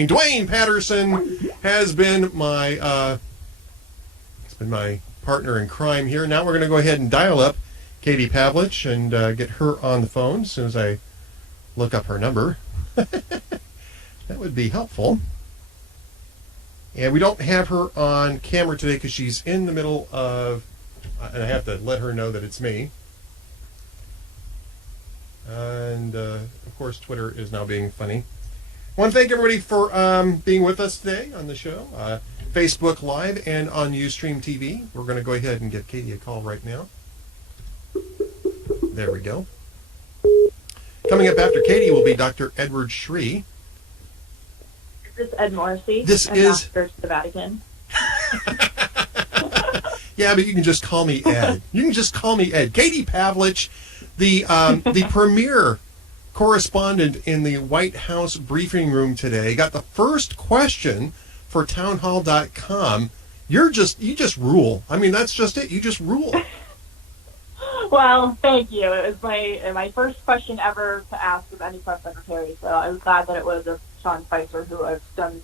Dwayne Patterson has been my partner in crime here. Now we're going to go ahead and dial up Katie Pavlich and get her on the phone as soon as I look up her number. That would be helpful. And we don't have her on camera today because she's in the middle of, and I have to let her know that it's me. And, of course, Twitter is now being funny. I want to thank everybody for being with us today on the show. Facebook Live and on Ustream TV. We're going to go ahead and give Katie a call right now. There we go. Coming up after Katie will be Dr. Edward Shree. This is Ed Morrissey. This is Church of the Vatican. Yeah, but you can just call me Ed. You can just call me Ed. Katie Pavlich, the premier correspondent in the White House briefing room today, got the first question for townhall.com. You just rule. I mean, that's just it. You just rule. Well, thank you. It was my first question ever to ask of any press secretary, so I was glad that it was of Sean Spicer, who I've done,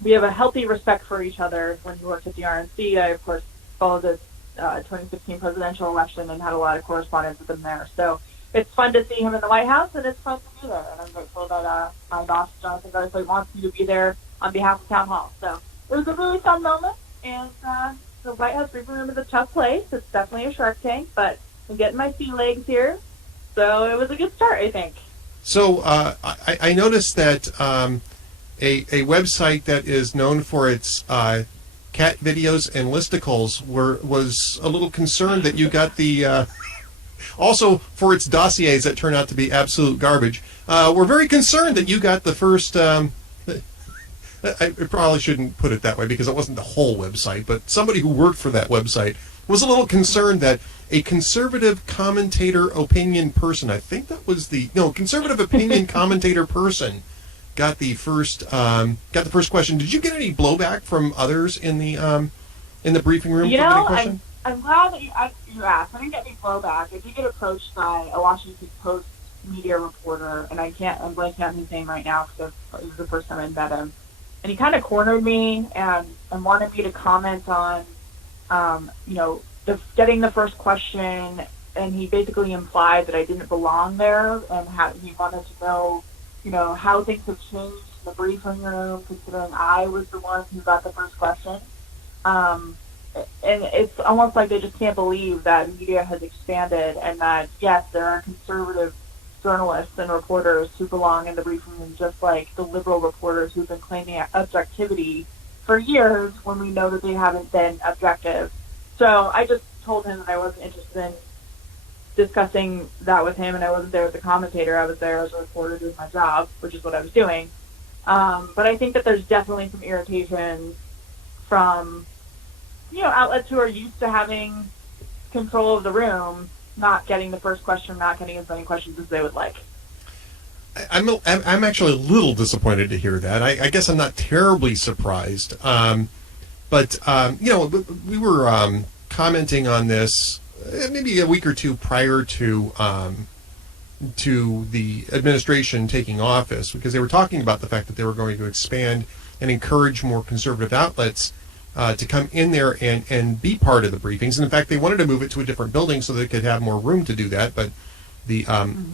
we have a healthy respect for each other. When he worked at the RNC, I, of course, followed the 2016 presidential election and had a lot of correspondence with him there. So it's fun to see him in the White House, and it's fun to be there. And I'm grateful that my boss, Jonathan Garthwaite, wants me to be there on behalf of Town Hall. So it was a really fun moment, and the White House briefing room is a tough place. It's definitely a shark tank, but I'm getting my sea legs here. So it was a good start, I think. So I noticed that a website that is known for its cat videos and listicles was a little concerned that you got the... also, for its dossiers that turn out to be absolute garbage, we're very concerned that you got the first... I probably shouldn't put it that way because it wasn't the whole website, but somebody who worked for that website was a little concerned that a conservative commentator opinion person, I think that was conservative opinion commentator person got the first question. Did you get any blowback from others in the briefing room? You know, I'm glad that you asked. I didn't get any blowback. I did get approached by a Washington Post media reporter, and I'm blanking on his name right now because it was the first time I met him. And he kind of cornered me and wanted me to comment on, getting the first question, and he basically implied that I didn't belong there, and how he wanted to know, how things have changed in the briefing room, considering I was the one who got the first question. And it's almost like they just can't believe that media has expanded, and that, yes, there are conservative journalists and reporters who belong in the briefing room, just like the liberal reporters who've been claiming objectivity for years when we know that they haven't been objective. So I just told him that I wasn't interested in discussing that with him, and I wasn't there as a commentator. I was there as a reporter doing my job, which is what I was doing. But I think that there's definitely some irritation from, outlets who are used to having control of the room, not getting the first question, not getting as many questions as they would like. I'm actually a little disappointed to hear that. I guess I'm not terribly surprised. But we were commenting on this maybe a week or two prior to the administration taking office, because they were talking about the fact that they were going to expand and encourage more conservative outlets to come in there and be part of the briefings. And in fact, they wanted to move it to a different building so they could have more room to do that, but the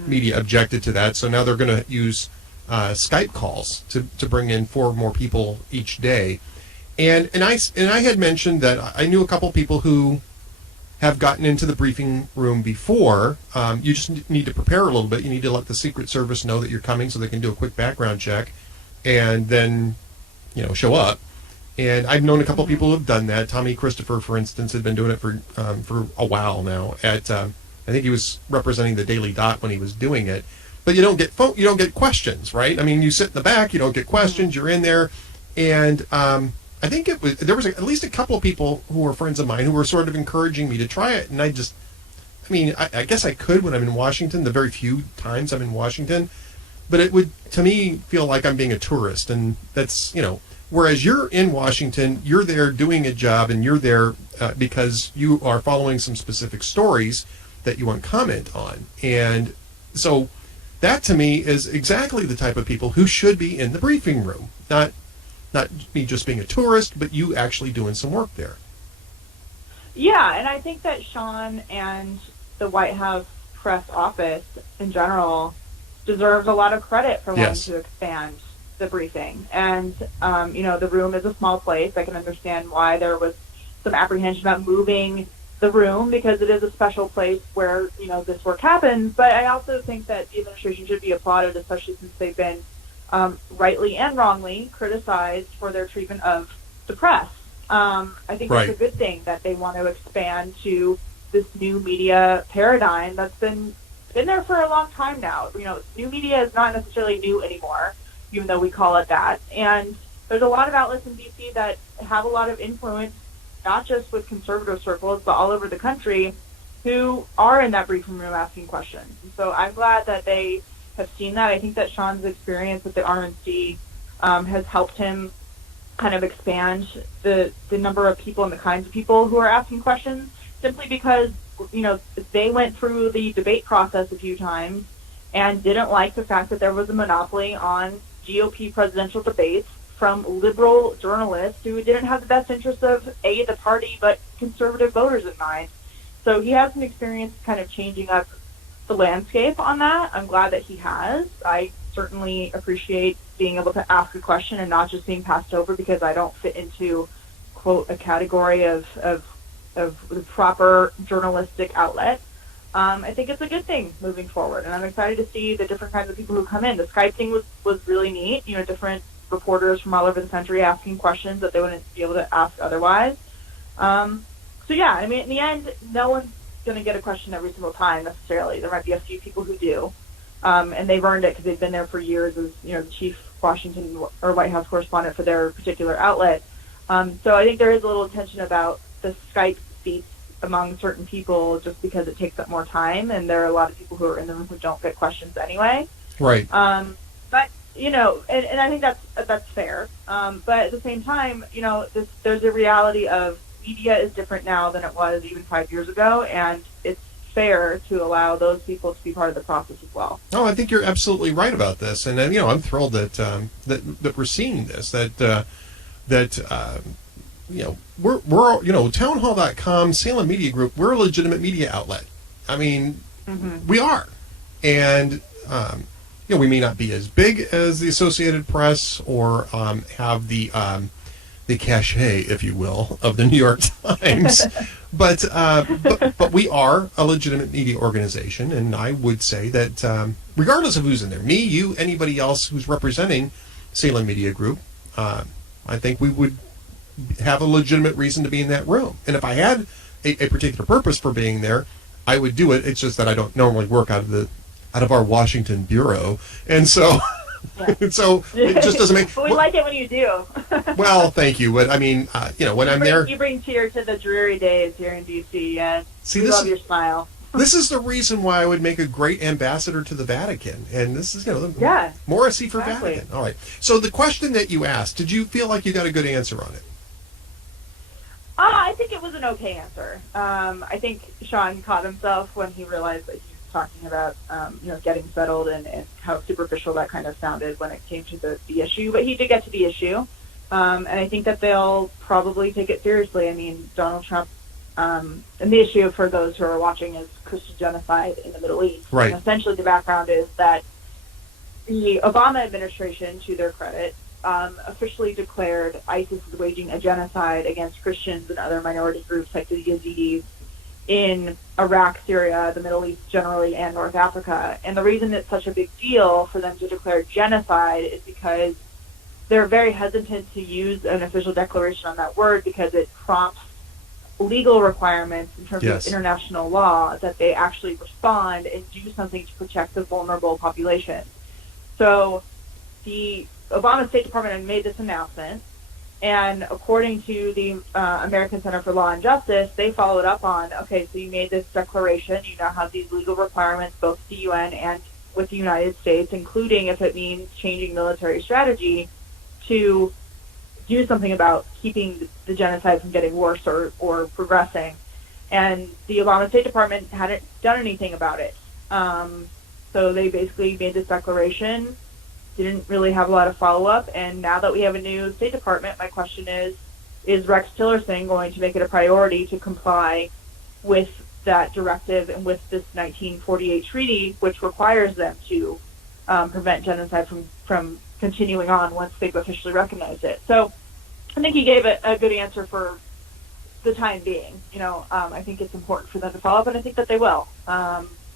media objected to that. So now they're going to use Skype calls to bring in 4 more people each day. And I had mentioned that I knew a couple people who have gotten into the briefing room before. You just need to prepare a little bit. You need to let the Secret Service know that you're coming so they can do a quick background check and then, show up. And I've known a couple people who have done that. Tommy Christopher, for instance, had been doing it for a while now. I think he was representing the Daily Dot when he was doing it. But you don't get questions, right? I mean, you sit in the back, you don't get questions. You're in there, and I think there was at least a couple of people who were friends of mine who were sort of encouraging me to try it. And I guess I could when I'm in Washington. The very few times I'm in Washington, but it would to me feel like I'm being a tourist, and that's Whereas you're in Washington, you're there doing a job, and you're there because you are following some specific stories that you want comment on. And so That to me is exactly the type of people who should be in the briefing room. Not me just being a tourist, but you actually doing some work there. Yeah, and I think that Sean and the White House press office in general deserves a lot of credit for wanting Yes. to expand the briefing. And, the room is a small place. I can understand why there was some apprehension about moving the room because it is a special place where, this work happens. But I also think that the administration should be applauded, especially since they've been rightly and wrongly criticized for their treatment of the press. I think Right. it's a good thing that they want to expand to this new media paradigm that's been there for a long time now. New media is not necessarily new anymore, even though we call it that. And there's a lot of outlets in D.C. that have a lot of influence, not just with conservative circles, but all over the country, who are in that briefing room asking questions. And so I'm glad that they have seen that. I think that Sean's experience with the RNC has helped him kind of expand the number of people and the kinds of people who are asking questions, simply because they went through the debate process a few times and didn't like the fact that there was a monopoly on GOP presidential debates from liberal journalists who didn't have the best interests of the party but conservative voters in mind. So he has some experience kind of changing up the landscape on that. I'm glad that he has. I certainly appreciate being able to ask a question and not just being passed over because I don't fit into, quote, a category of the proper journalistic outlet. I think it's a good thing moving forward, and I'm excited to see the different kinds of people who come in. The Skype thing was really neat. Different reporters from all over the country asking questions that they wouldn't be able to ask otherwise. So yeah, I mean, in the end, no one's going to get a question every single time necessarily. There might be a few people who do, and they've earned it because they've been there for years as the chief Washington or White House correspondent for their particular outlet. So I think there is a little tension about the Skype seats among certain people just because it takes up more time, and there are a lot of people who are in the room who don't get questions anyway. Right. But and I think that's fair. But at the same time, there's a reality of media is different now than it was even 5 years ago, and it's fair to allow those people to be part of the process as well. Oh, I think you're absolutely right about this, and I'm thrilled that that we're seeing this. That we're townhall.com, Salem Media Group. We're a legitimate media outlet. I mean, we are, and we may not be as big as the Associated Press or have the cachet, if you will, of the New York Times, but we are a legitimate media organization, and I would say that regardless of who's in there, me, you, anybody else who's representing Salem Media Group, I think we would have a legitimate reason to be in that room. And if I had a particular purpose for being there, I would do it. It's just that I don't normally work out of our Washington bureau, and so. Yeah. So it just doesn't make. But we like it when you do. Well, thank you. But I mean, when I'm there, you bring cheer to the dreary days here in DC. And we love your smile. This is the reason why I would make a great ambassador to the Vatican, and this is Morrissey for exactly. Vatican. All right. So the question that you asked, did you feel like you got a good answer on it? I think it was an okay answer. I think Sean caught himself when he realized that he was talking about getting settled and how superficial that kind of sounded when it came to the issue. But he did get to the issue, and I think that they'll probably take it seriously. I mean, Donald Trump, and the issue for those who are watching is Christian genocide in the Middle East. Right. And essentially the background is that the Obama administration, to their credit, officially declared ISIS is waging a genocide against Christians and other minority groups like the Yazidis in Iraq, Syria, the Middle East generally, and North Africa. And the reason it's such a big deal for them to declare genocide is because they're very hesitant to use an official declaration on that word because it prompts legal requirements in terms of international law that they actually respond and do something to protect the vulnerable population. So the Obama State Department had made this announcement, and according to the American Center for Law and Justice, they followed up on, okay, so you made this declaration, you now have these legal requirements both with the UN and with the United States, including if it means changing military strategy to do something about keeping the genocide from getting worse or progressing. And the Obama State Department hadn't done anything about it. So they basically made this declaration, didn't really have a lot of follow-up, and now that we have a new State Department, my question is Rex Tillerson going to make it a priority to comply with that directive and with this 1948 treaty, which requires them to prevent genocide from continuing on once they've officially recognized it. So I think he gave a good answer for the time being. I think it's important for them to follow up, and I think that they will.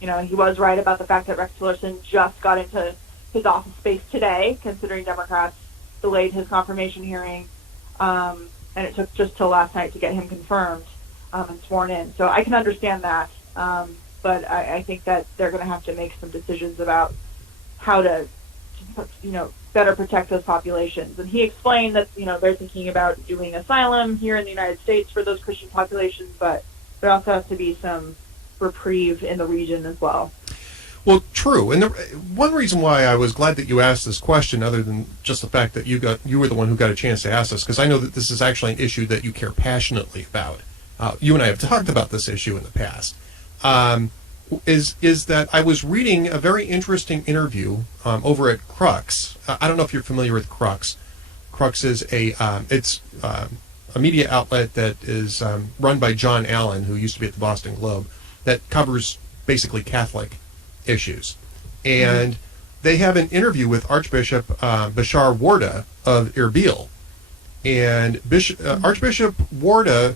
He was right about the fact that Rex Tillerson just got into his office space today, considering Democrats delayed his confirmation hearing, and it took just till last night to get him confirmed and sworn in. So I can understand that, but I think that they're going to have to make some decisions about how to better protect those populations. And he explained that, they're thinking about doing asylum here in the United States for those Christian populations, but there also has to be some reprieve in the region as well. Well, true. And one reason why I was glad that you asked this question, other than just the fact that you were the one who got a chance to ask this, because I know that this is actually an issue that you care passionately about. You and I have talked about this issue in the past. Is that I was reading a very interesting interview over at Crux. I don't know if you're familiar with Crux. Crux is it's a media outlet that is run by John Allen, who used to be at the Boston Globe, that covers basically Catholic issues. And they have an interview with Archbishop Bashar Warda of Erbil. And Archbishop Warda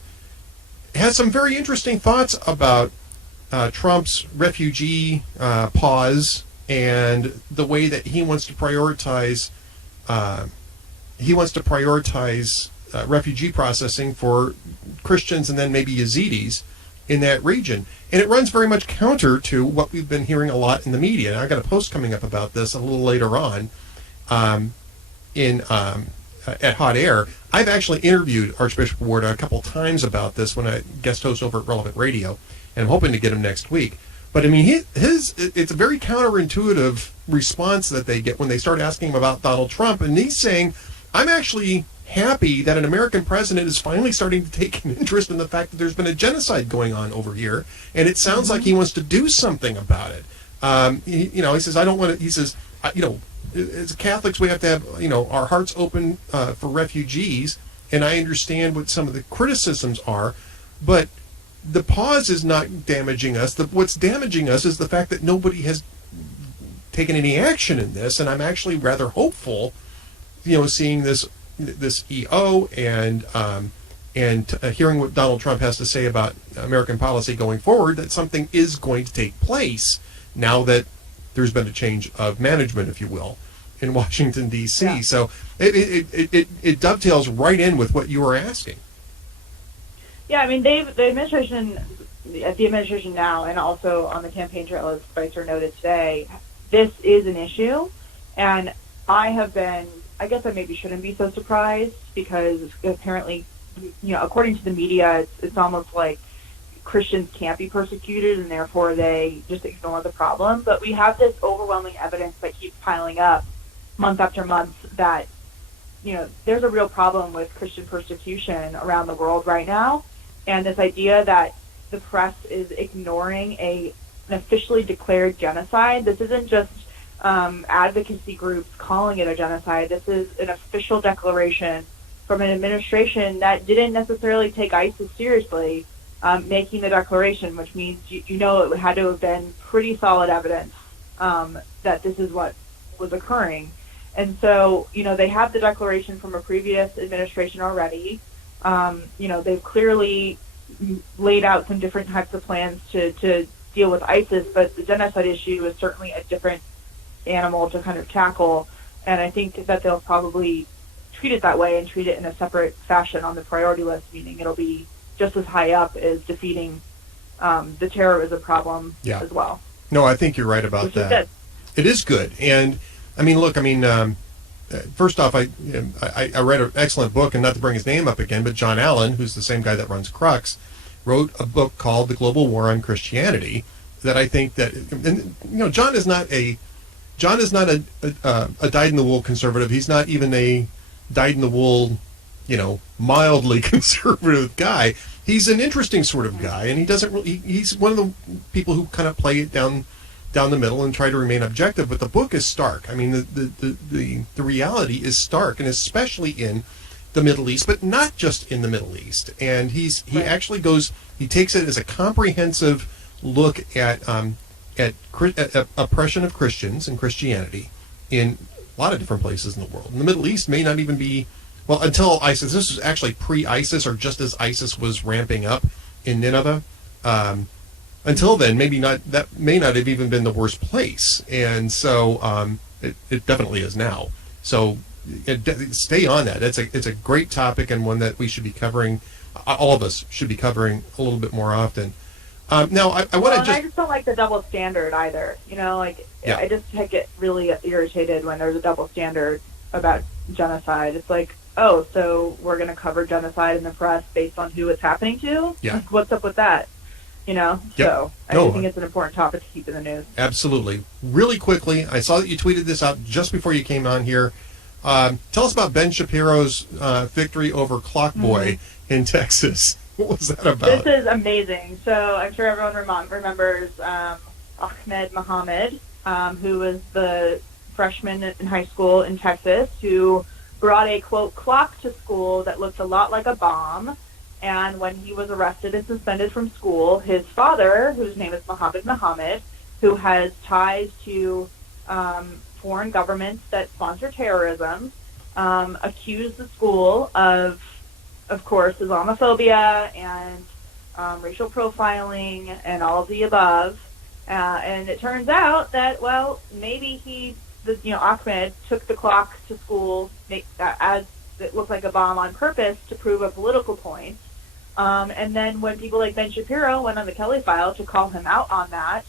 has some very interesting thoughts about Trump's refugee pause and the way that he wants to prioritize refugee processing for Christians and then maybe Yazidis in that region. And it runs very much counter to what we've been hearing a lot in the media. And I got a post coming up about this a little later on at Hot Air. I've actually interviewed Archbishop Warda a couple times about this when I guest host over at Relevant Radio, and I'm hoping to get him next week. But I mean, it's a very counterintuitive response that they get when they start asking him about Donald Trump, and he's saying, I'm actually happy that an American president is finally starting to take an interest in the fact that there's been a genocide going on over here, and it sounds like he wants to do something about it. He says, I don't want to, he says, as Catholics, we have to have, our hearts open for refugees, and I understand what some of the criticisms are, but the pause is not damaging us. What's damaging us is the fact that nobody has taken any action in this, and I'm actually rather hopeful, seeing this EO and hearing what Donald Trump has to say about American policy going forward, that something is going to take place now that there's been a change of management, if you will, in Washington, D.C. Yeah. So it dovetails right in with what you were asking. Yeah, I mean, the administration now, and also on the campaign trail, as Spicer noted today, this is an issue, and I guess I maybe shouldn't be so surprised, because apparently, according to the media, it's almost like Christians can't be persecuted, and therefore they just ignore the problem. But we have this overwhelming evidence that keeps piling up month after month that, there's a real problem with Christian persecution around the world right now. And this idea that the press is ignoring an officially declared genocide. This isn't just advocacy groups calling it a genocide. This is an official declaration from an administration that didn't necessarily take ISIS seriously, making the declaration, which means it had to have been pretty solid evidence that this is what was occurring. And so, they have the declaration from a previous administration already. They've clearly laid out some different types of plans to deal with ISIS, but the genocide issue is certainly a different animal to kind of tackle. And I think that they'll probably treat it that way and treat it in a separate fashion on the priority list, meaning it'll be just as high up as defeating the terrorism problem as well. No, I think you're right about that. It is good. And I mean, look, first off, I read an excellent book, and not to bring his name up again, but John Allen, who's the same guy that runs Crux, wrote a book called The Global War on Christianity that I think that, John is not a dyed-in-the-wool conservative. He's not even a dyed-in-the-wool, mildly conservative guy. He's an interesting sort of guy, and he doesn't really, he's one of the people who kind of play it down down the middle and try to remain objective. But the book is stark. I mean, the reality is stark, and especially in the Middle East, but not just in the Middle East. And he actually he takes it as a comprehensive look at oppression of Christians and Christianity in a lot of different places in the world. And the Middle East may not even be, well, until ISIS. This was actually pre-ISIS, or just as ISIS was ramping up in Nineveh. Until then, that may not have even been the worst place. And so it definitely is now. So stay on that. It's a great topic, and one that we should be covering. All of us should be covering a little bit more often. Now, I want to I just don't like the double standard either. I just get really irritated when there's a double standard about genocide. It's like, oh, so we're going to cover genocide in the press based on who it's happening to? Yeah. Like, what's up with that? Yep. So I think it's an important topic to keep in the news. Absolutely. Really quickly, I saw that you tweeted this out just before you came on here. Tell us about Ben Shapiro's victory over Clockboy in Texas. What was that about? This is amazing. So I'm sure everyone remembers Ahmed Mohammed, who was the freshman in high school in Texas, who brought a, quote, clock to school that looked a lot like a bomb. And when he was arrested and suspended from school, his father, whose name is Mohammed Mohammed, who has ties to foreign governments that sponsor terrorism, accused the school of course, Islamophobia and racial profiling and all of the above. And it turns out that, well, maybe Ahmed took the clock to school as it looked like a bomb on purpose to prove a political point. And then when people like Ben Shapiro went on the Kelly file to call him out on that,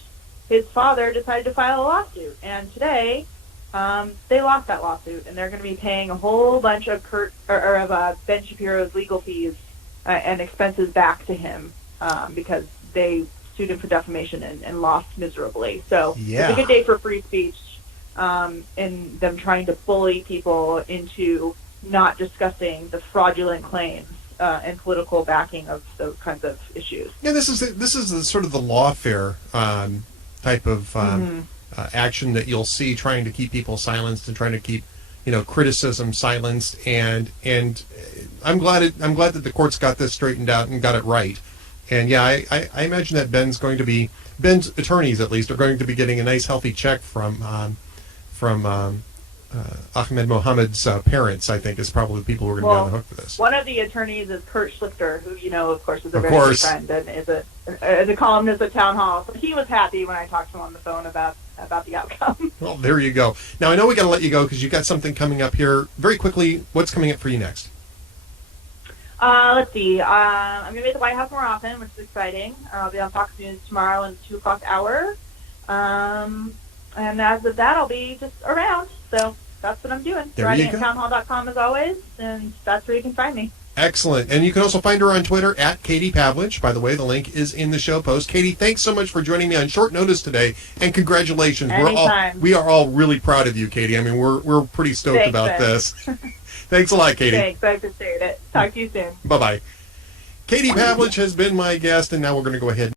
his father decided to file a lawsuit. And today, they lost that lawsuit, and they're going to be paying a whole bunch of Ben Shapiro's legal fees and expenses back to him because they sued him for defamation and lost miserably. So It's a good day for free speech and them trying to bully people into not discussing the fraudulent claims and political backing of those kinds of issues. Yeah, this is the sort of the lawfare type of action that you'll see, trying to keep people silenced and trying to keep criticism silenced. And I'm glad that the courts got this straightened out and got it right. And yeah, I imagine that Ben's attorneys at least are going to be getting a nice healthy check from Ahmed Mohammed's parents. I think is probably the people who are going to be on the hook for this. One of the attorneys is Kurt Schlichter, who of course is a very good friend and is a columnist at Town Hall. So he was happy when I talked to him on the phone about the outcome. Well, there you go. Now I know we got to let you go because you've got something coming up here very quickly. What's coming up for you next? Let's see. I'm going to be at the White House more often, which is exciting. I'll be on Fox News tomorrow in the 2:00 hour. And as of that, I'll be just around. So that's what I'm doing. Writing at townhall.com as always, and that's where you can find me. Excellent. And you can also find her on Twitter at Katie Pavlich. By the way, the link is in the show post. Katie, thanks so much for joining me on short notice today, and congratulations. Anytime. We are all really proud of you, Katie. I mean, we're pretty stoked about this. Thanks a lot, Katie. Thanks. I appreciate it. Talk to you soon. Bye-bye. Katie Pavlich has been my guest, and now we're going to go ahead